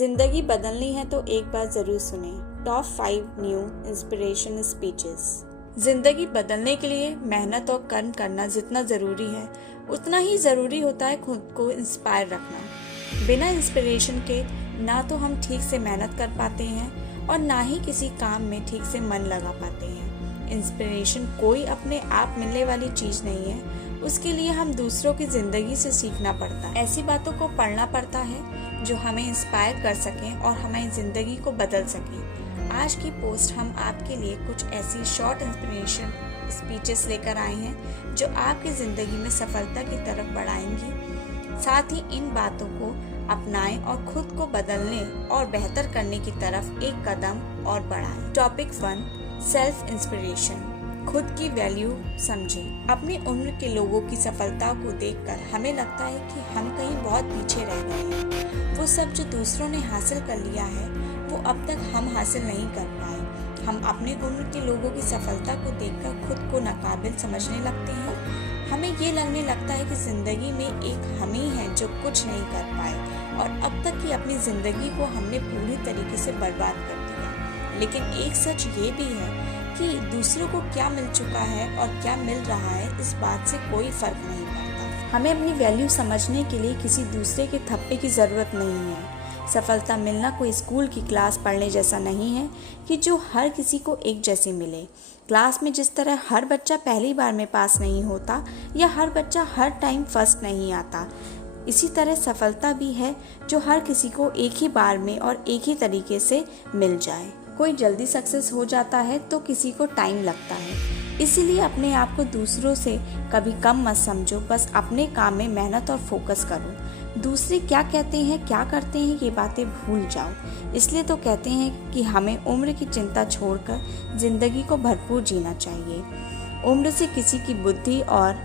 जिंदगी बदलनी है तो एक बार जरूर सुने टॉप 5 न्यू इंस्पिरेशन स्पीचेस। जिंदगी बदलने के लिए मेहनत और कर्म करना जितना जरूरी है उतना ही जरूरी होता है खुद को इंस्पायर रखना। बिना इंस्पिरेशन के ना तो हम ठीक से मेहनत कर पाते हैं और ना ही किसी काम में ठीक से मन लगा पाते हैं। इंस्पिरेशन कोई अपने आप मिलने वाली चीज नहीं है, उसके लिए हम दूसरों की जिंदगी से सीखना पड़ता है। ऐसी बातों को पढ़ना पड़ता है जो हमें इंस्पायर कर सकें और हमारी ज़िंदगी को बदल सकें। आज की पोस्ट हम आपके लिए कुछ ऐसी शॉर्ट इंस्पिरेशन स्पीचेस लेकर आए हैं जो आपकी ज़िंदगी में सफलता की तरफ बढ़ाएंगी। साथ ही इन बातों को अपनाएं और खुद को बदलने और बेहतर करने की तरफ एक कदम और बढ़ाएं। Topic 1, self inspiration. खुद की वैल्यू समझें। अपनी उम्र के लोगों की सफलता को देखकर हमें लगता है कि हम कहीं बहुत पीछे रह गए हैं। वो सब जो दूसरों ने हासिल कर लिया है वो अब तक हम हासिल नहीं कर पाए। हम अपनी उम्र के लोगों की सफलता को देखकर खुद को नाकाबिल समझने लगते हैं। हमें ये लगने लगता है कि जिंदगी में एक हम ही हैं जो कुछ नहीं कर पाए और अब तक की अपनी जिंदगी को हमने पूरी तरीके से बर्बाद कर दिया। लेकिन एक सच ये भी है कि दूसरों को क्या मिल चुका है और क्या मिल रहा है इस बात से कोई फर्क नहीं पड़ता। हमें अपनी वैल्यू समझने के लिए किसी दूसरे के थप्पे की ज़रूरत नहीं है। सफलता मिलना कोई स्कूल की क्लास पढ़ने जैसा नहीं है कि जो हर किसी को एक जैसे मिले। क्लास में जिस तरह हर बच्चा पहली बार में पास नहीं होता या हर बच्चा हर टाइम फर्स्ट नहीं आता, इसी तरह सफलता भी है जो हर किसी को एक ही बार में और एक ही तरीके से मिल जाए। कोई जल्दी सक्सेस हो जाता है तो किसी को टाइम लगता है। इसीलिए अपने आप को दूसरों से कभी कम मत समझो, बस अपने काम में मेहनत और फोकस करो। दूसरे क्या कहते हैं क्या करते हैं ये बातें भूल जाओ। इसलिए तो कहते हैं कि हमें उम्र की चिंता छोड़कर जिंदगी को भरपूर जीना चाहिए। उम्र से किसी की बुद्धि और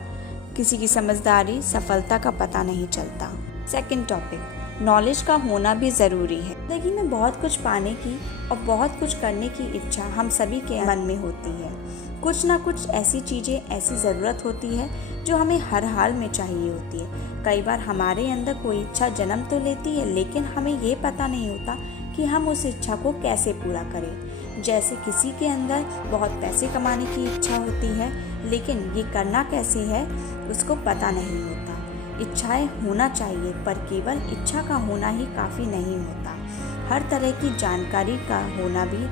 किसी की समझदारी सफलता का पता नहीं चलता। सेकंड टॉपिक, नॉलेज का होना भी ज़रूरी है। ज़िंदगी में बहुत कुछ पाने की और बहुत कुछ करने की इच्छा हम सभी के मन में होती है। कुछ ना कुछ ऐसी चीज़ें, ऐसी ज़रूरत होती है जो हमें हर हाल में चाहिए होती है। कई बार हमारे अंदर कोई इच्छा जन्म तो लेती है लेकिन हमें ये पता नहीं होता कि हम उस इच्छा को कैसे पूरा करें। जैसे किसी के अंदर बहुत पैसे कमाने की इच्छा होती है लेकिन ये करना कैसे है उसको पता नहीं होता। इच्छाएं होना चाहिए पर केवल इच्छा का होना ही काफ़ी नहीं होता। हर तरह की जानकारी का होना भी,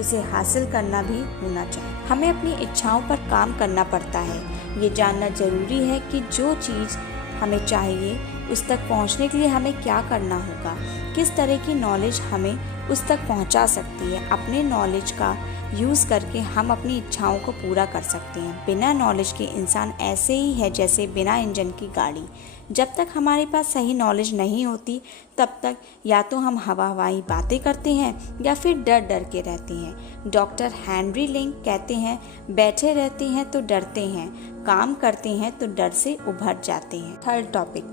उसे हासिल करना भी होना चाहिए। हमें अपनी इच्छाओं पर काम करना पड़ता है। ये जानना जरूरी है कि जो चीज़ हमें चाहिए उस तक पहुंचने के लिए हमें क्या करना होगा। किस तरह की नॉलेज हमें उस तक पहुंचा सकती है। अपने नॉलेज का यूज़ करके हम अपनी इच्छाओं को पूरा कर सकते हैं। बिना नॉलेज के इंसान ऐसे ही है जैसे बिना इंजन की गाड़ी। जब तक हमारे पास सही नॉलेज नहीं होती तब तक या तो हम हवाई बातें करते हैं या फिर डर डर के रहते हैं। डॉक्टर हेनरी लिंग कहते हैं, बैठे रहते हैं तो डरते हैं, काम करते हैं तो डर से उभर जाते हैं। थर्ड टॉपिक,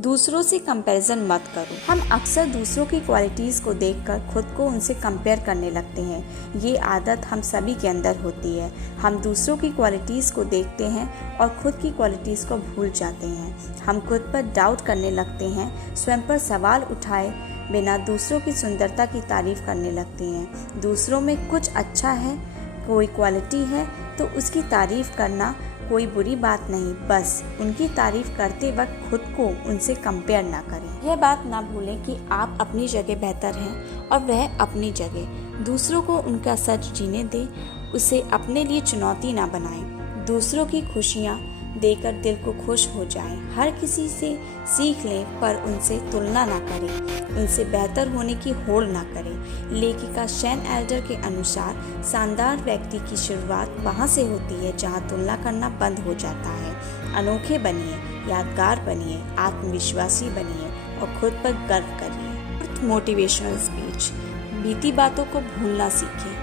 दूसरों से कंपैरिजन मत करो। हम अक्सर दूसरों की क्वालिटीज़ को देखकर खुद को उनसे कंपेयर करने लगते हैं। ये आदत हम सभी के अंदर होती है। हम दूसरों की क्वालिटीज़ को देखते हैं और खुद की क्वालिटीज़ को भूल जाते हैं। हम खुद पर डाउट करने लगते हैं, स्वयं पर सवाल उठाए बिना दूसरों की सुंदरता की तारीफ करने लगते हैं। दूसरों में कुछ अच्छा है, कोई क्वालिटी है तो उसकी तारीफ करना कोई बुरी बात नहीं, बस उनकी तारीफ करते वक्त खुद को उनसे कंपेयर ना करें। यह बात ना भूलें कि आप अपनी जगह बेहतर हैं और वह अपनी जगह। दूसरों को उनका सच जीने दें, उसे अपने लिए चुनौती ना बनाएं। दूसरों की खुशियाँ देकर दिल को खुश हो जाएं। हर किसी से सीख लें पर उनसे तुलना ना करें, उनसे बेहतर होने की होड़ ना करें। लेखिका शैन एल्डर के अनुसार शानदार व्यक्ति की शुरुआत वहाँ से होती है जहाँ तुलना करना बंद हो जाता है। अनोखे बनिए, यादगार बनिए, आत्मविश्वासी बनिए और खुद पर गर्व करिए। मोटिवेशनल स्पीच, बीती बातों को भूलना सीखें।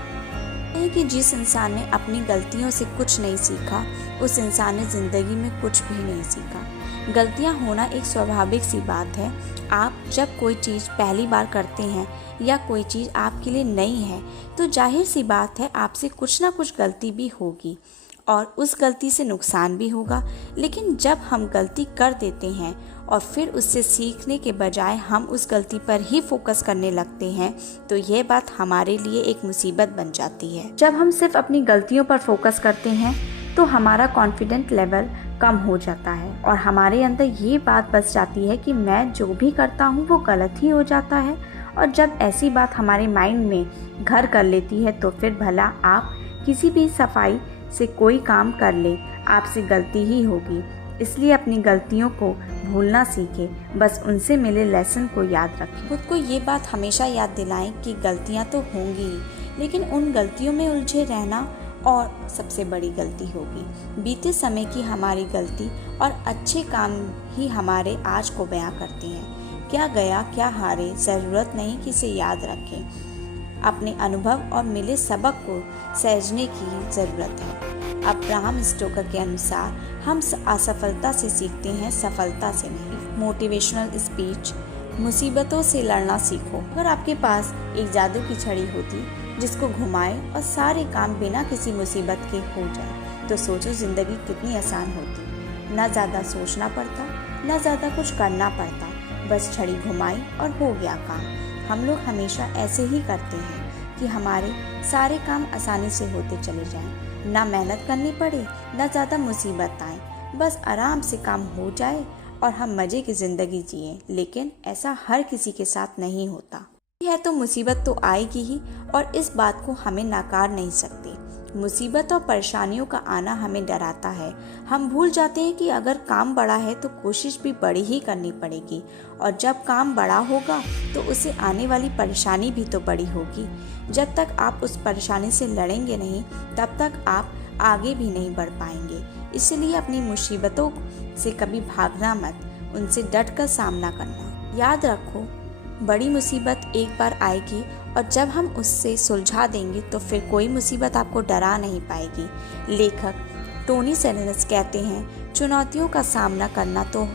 कि जिस इंसान ने अपनी गलतियों से कुछ नहीं सीखा उस इंसान ने ज़िंदगी में कुछ भी नहीं सीखा। गलतियां होना एक स्वाभाविक सी बात है। आप जब कोई चीज़ पहली बार करते हैं या कोई चीज़ आपके लिए नई है तो जाहिर सी बात है आपसे कुछ ना कुछ गलती भी होगी और उस गलती से नुकसान भी होगा। लेकिन जब हम गलती कर देते हैं और फिर उससे सीखने के बजाय हम उस गलती पर ही फोकस करने लगते हैं तो यह बात हमारे लिए एक मुसीबत बन जाती है। जब हम सिर्फ अपनी गलतियों पर फोकस करते हैं तो हमारा कॉन्फिडेंट लेवल कम हो जाता है और हमारे अंदर ये बात बस जाती है कि मैं जो भी करता हूँ वो गलत ही हो जाता है। और जब ऐसी बात हमारे माइंड में घर कर लेती है तो फिर भला आप किसी भी सफाई से कोई काम कर ले, आपसे गलती ही होगी। इसलिए अपनी गलतियों को भूलना सीखें, बस उनसे मिले लेसन को याद रखें। खुद को ये बात हमेशा याद दिलाएं कि गलतियाँ तो होंगी ही, लेकिन उन गलतियों में उलझे रहना और सबसे बड़ी गलती होगी। बीते समय की हमारी गलती और अच्छे काम ही हमारे आज को बयां करते हैं। क्या गया क्या हारे, ज़रूरत नहीं कि इसे याद रखें। अपने अनुभव और मिले सबक को सहेजने की ज़रूरत है। अब्राहम स्टोकर के अनुसार हम असफलता से सीखते हैं, सफलता से नहीं। Motivational speech. मुसीबतों से लड़ना सीखो। अगर आपके पास एक जादू की छड़ी होती जिसको घुमाए और सारे काम बिना किसी मुसीबत के हो जाए तो सोचो ज़िंदगी कितनी आसान होती। ना ज़्यादा सोचना पड़ता, ना ज़्यादा कुछ करना पड़ता, बस छड़ी घुमाई और हो गया काम। हम लोग हमेशा ऐसे ही करते हैं कि हमारे सारे काम आसानी से होते चले जाएं। ना मेहनत करनी पड़े, ना ज़्यादा मुसीबत आए, बस आराम से काम हो जाए और हम मज़े की ज़िंदगी जिए। लेकिन ऐसा हर किसी के साथ नहीं होता है, तो मुसीबत तो आएगी ही और इस बात को हमें नकार नहीं सकते। मुसीबत और परेशानियों का आना हमें डराता है। हम भूल जाते हैं कि अगर काम बड़ा है तो कोशिश भी बड़ी ही करनी पड़ेगी और जब काम बड़ा होगा तो उसे आने वाली परेशानी भी तो बड़ी होगी। जब तक आप उस परेशानी से लड़ेंगे नहीं तब तक आप आगे भी नहीं बढ़ पाएंगे। इसलिए अपनी मुसीबतों से कभी भागना मत, उनसे डट कर सामना करना। याद रखो, बड़ी मुसीबत एक बार आएगी और जब हम उससे सुलझा देंगे तो फिर कोई मुसीबत आपको डरा नहीं पाएगी। लेखक टोनी सेलिनस कहते हैं, चुनौतियों का सामना करना तो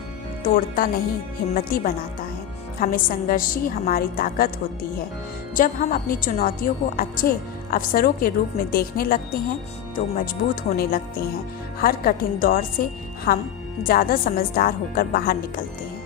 तोड़ता नहीं, हिम्मती बनाता है। हमें संघर्ष ही हमारी ताकत होती है। जब हम अपनी चुनौतियों को अच्छे अवसरों के रूप में देखने लगते हैं तो मजबूत होने लगते हैं। हर कठिन दौर से हम ज़्यादा समझदार होकर बाहर निकलते हैं।